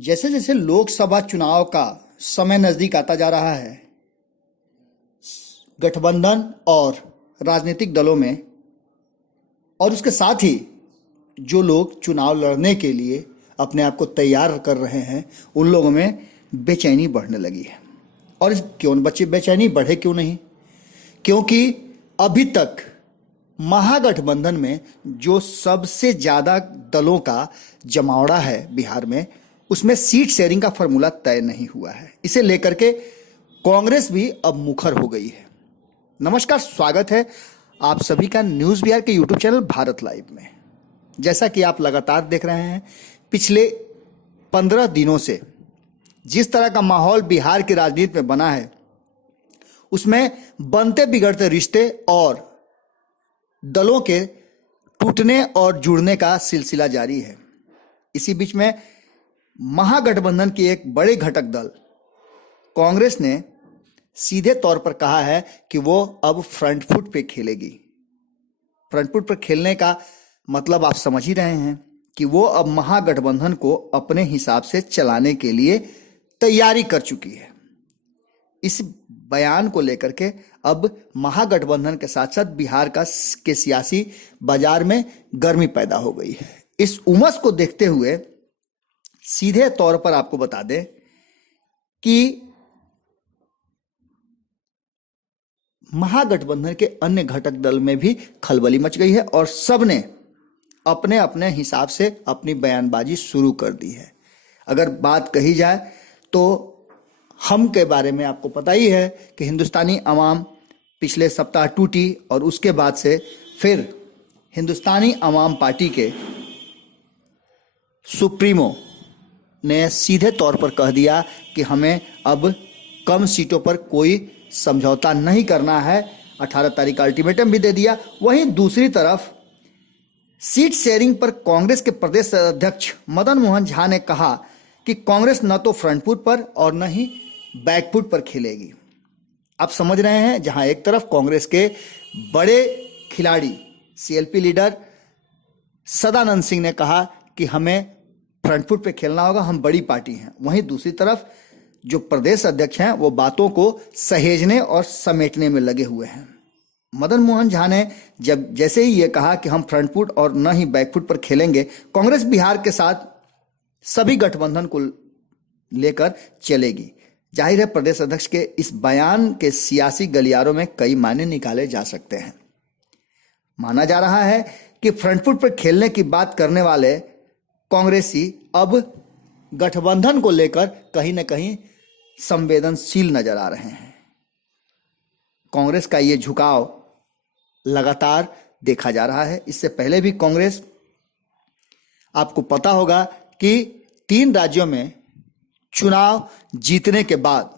जैसे जैसे लोकसभा चुनाव का समय नजदीक आता जा रहा है, गठबंधन और राजनीतिक दलों में और उसके साथ ही जो लोग चुनाव लड़ने के लिए अपने आप को तैयार कर रहे हैं, उन लोगों में बेचैनी बढ़ने लगी है। और इस क्यों बच्चे बेचैनी बढ़े क्यों नहीं? क्योंकि अभी तक महागठबंधन में जो सबसे ज़्यादा दलों का जमावड़ा है बिहार में, उसमें सीट शेयरिंग का फॉर्मूला तय नहीं हुआ है। इसे लेकर के कांग्रेस भी अब मुखर हो गई है। नमस्कार, स्वागत है आप सभी का न्यूज़ बिहार के यूट्यूब चैनल भारत लाइव में। जैसा कि आप लगातार देख रहे हैं, पिछले 15 दिनों से जिस तरह का माहौल बिहार की राजनीति में बना है, उसमें बनते बिगड़ते रिश्ते और दलों के टूटने और जुड़ने का सिलसिला जारी है। इसी बीच में महागठबंधन की एक बड़े घटक दल कांग्रेस ने सीधे तौर पर कहा है कि वो अब फ्रंट फुट पे खेलेगी। फ्रंट फुट पर खेलने का मतलब आप समझ ही रहे हैं कि वो अब महागठबंधन को अपने हिसाब से चलाने के लिए तैयारी कर चुकी है। इस बयान को लेकर के अब महागठबंधन के साथ साथ बिहार के सियासी बाजार में गर्मी पैदा हो गई है। इस उमस को देखते हुए सीधे तौर पर आपको बता दें कि महागठबंधन के अन्य घटक दल में भी खलबली मच गई है और सबने अपने अपने हिसाब से अपनी बयानबाजी शुरू कर दी है। अगर बात कही जाए तो हम के बारे में आपको पता ही है कि हिंदुस्तानी अवाम पिछले सप्ताह टूटी और उसके बाद से फिर हिंदुस्तानी अवाम पार्टी के सुप्रीमो ने सीधे तौर पर कह दिया कि हमें अब कम सीटों पर कोई समझौता नहीं करना है। 18 तारीख का अल्टीमेटम भी दे दिया। वहीं दूसरी तरफ सीट शेयरिंग पर कांग्रेस के प्रदेश अध्यक्ष मदन मोहन झा ने कहा कि कांग्रेस न तो फ्रंट फुट पर और न ही बैक फुट पर खेलेगी। आप समझ रहे हैं, जहां एक तरफ कांग्रेस के बड़े खिलाड़ी सीएलपी लीडर सदानंद सिंह ने कहा कि हमें फ्रंट फुट पे खेलना होगा, हम बड़ी पार्टी हैं, वहीं दूसरी तरफ जो प्रदेश अध्यक्ष हैं वो बातों को सहेजने और समेटने में लगे हुए हैं। मदन मोहन झा ने जब जैसे ही ये कहा कि हम फ्रंट फुट और न ही बैक फुट पर खेलेंगे, कांग्रेस बिहार के साथ सभी गठबंधन को लेकर चलेगी। जाहिर है, प्रदेश अध्यक्ष के इस बयान के सियासी गलियारों में कई मायने निकाले जा सकते हैं। माना जा रहा है कि फ्रंट फुट पर खेलने की बात करने वाले कांग्रेसी अब गठबंधन को लेकर कहीं न कहीं संवेदनशील नजर आ रहे हैं। कांग्रेस का ये झुकाव लगातार देखा जा रहा है। इससे पहले भी कांग्रेस, आपको पता होगा कि 3 राज्यों में चुनाव जीतने के बाद,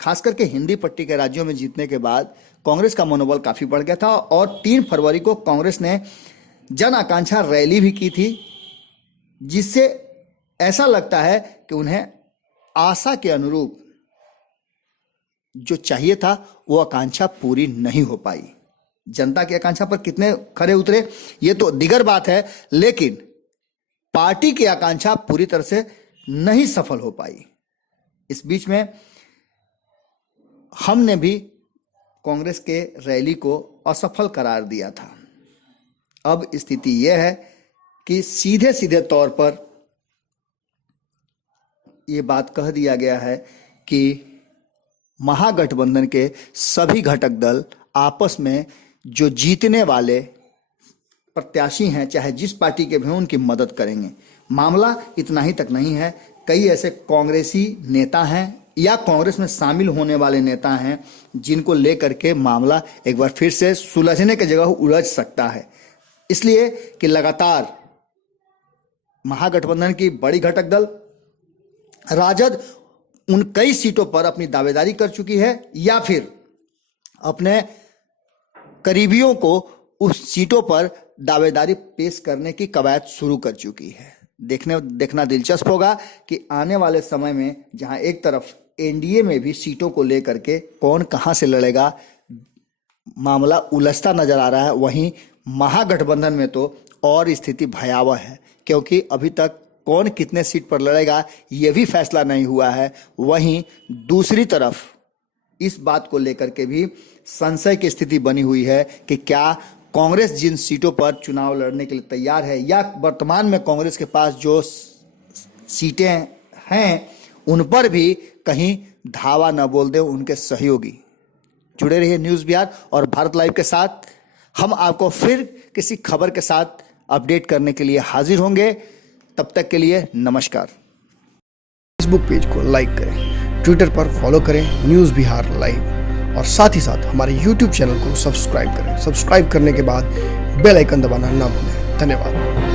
खास करके हिंदी पट्टी के राज्यों में जीतने के बाद, कांग्रेस का मनोबल काफी बढ़ गया था और 3 फरवरी को कांग्रेस ने जन आकांक्षा रैली भी की थी, जिससे ऐसा लगता है कि उन्हें आशा के अनुरूप जो चाहिए था वो आकांक्षा पूरी नहीं हो पाई। जनता की आकांक्षा पर कितने खरे उतरे ये तो दिगर बात है, लेकिन पार्टी की आकांक्षा पूरी तरह से नहीं सफल हो पाई। इस बीच में हमने भी कांग्रेस के रैली को असफल करार दिया था। अब स्थिति यह है कि सीधे सीधे तौर पर यह बात कह दिया गया है कि महागठबंधन के सभी घटक दल आपस में जो जीतने वाले प्रत्याशी हैं, चाहे जिस पार्टी के भी हों, उनकी मदद करेंगे। मामला इतना ही तक नहीं है, कई ऐसे कांग्रेसी नेता हैं या कांग्रेस में शामिल होने वाले नेता हैं जिनको लेकर के मामला एक बार फिर से सुलझने की जगह उलझ सकता है। इसलिए कि लगातार महागठबंधन की बड़ी घटक दल राजद उन कई सीटों पर अपनी दावेदारी कर चुकी है या फिर अपने करीबियों को उस सीटों पर दावेदारी पेश करने की कवायद शुरू कर चुकी है। देखना दिलचस्प होगा कि आने वाले समय में जहां एक तरफ एनडीए में भी सीटों को लेकर के कौन कहां से लड़ेगा, मामला उलझता नजर आ रहा है, वहीं महागठबंधन में तो और स्थिति भयावह है, क्योंकि अभी तक कौन कितने सीट पर लड़ेगा ये भी फैसला नहीं हुआ है। वहीं दूसरी तरफ इस बात को लेकर के भी संशय की स्थिति बनी हुई है कि क्या कांग्रेस जिन सीटों पर चुनाव लड़ने के लिए तैयार है या वर्तमान में कांग्रेस के पास जो सीटें हैं उन पर भी कहीं धावा न बोल दे उनके सहयोगी। जुड़े रहिए न्यूज़ बिहार और भारत लाइव के साथ। हम आपको फिर किसी खबर के साथ अपडेट करने के लिए हाजिर होंगे। तब तक के लिए नमस्कार। फेसबुक पेज को लाइक करें, ट्विटर पर फॉलो करें न्यूज़ बिहार लाइव और साथ ही साथ हमारे यूट्यूब चैनल को सब्सक्राइब करें। सब्सक्राइब करने के बाद बेल आइकन दबाना ना भूलें। धन्यवाद।